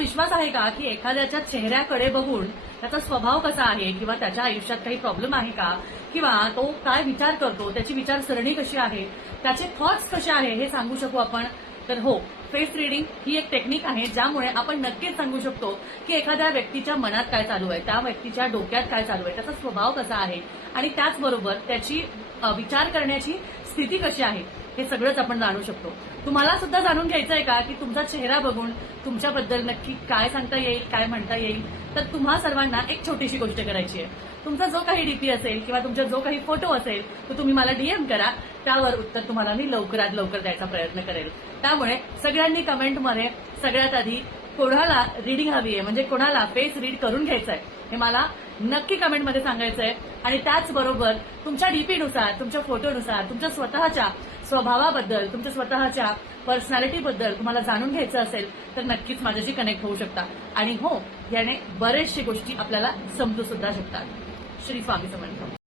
विश्वास आहे का की एखाद्याच्या चेहऱ्याकडे बघून त्याचा स्वभाव कसा आहे किंवा त्याच्या आयुष्यात काही प्रॉब्लेम आहे का किंवा तो काय विचार करतो, त्याची विचारसरणी कशी आहे, त्याचे थॉट्स कसे आहे हे सांगू शकू आपण? तर हो, फेस रिडिंग ही एक टेक्निक आहे ज्यामुळे आपण नक्कीच सांगू शकतो की एखाद्या व्यक्तीच्या मनात काय चालू आहे, त्या व्यक्तीच्या डोक्यात काय चालू आहे, त्याचा स्वभाव कसा आहे आणि त्याचबरोबर त्याची विचार करण्याची स्थिती कशी आहे हे सगळंच आपण जाणू शकतो. तुम्हाला सुद्धा जाणून घ्यायचं आहे का की तुमचा चेहरा बघून तुमच्याबद्दल नक्की काय सांगता येईल, काय म्हणता येईल? तर तुम्हा सर्वांना एक छोटीशी गोष्ट करायची आहे. तुमचा जो काही डीपी असेल किंवा तुमचा जो काही फोटो असेल तो तुम्ही मला डीएम करा. त्यावर उत्तर तुम्हाला मी लवकरात लवकर द्यायचा प्रयत्न करेल. त्यामुळे सगळ्यांनी कमेंटमध्ये सगळ्यात आधी कोणाला रिडिंग हवी आहे, म्हणजे कोणाला फेस रीड करून घ्यायचं आहे हे मला नक्की कमेंटमध्ये सांगायचं आहे. आणि त्याचबरोबर तुमच्या डीपीनुसार, तुमच्या फोटोनुसार, तुमच्या स्वतःच्या स्वभावाबद्दल, तुमच्या स्वतःच्या पर्सनॅलिटीबद्दल तुम्हाला जाणून घ्यायचं असेल तर नक्कीच माझ्याशी कनेक्ट होऊ शकता. आणि हो, याने बरेचशा गोष्टी आपल्याला समजू सुद्धा शकतात. श्री स्वामी समर्थ.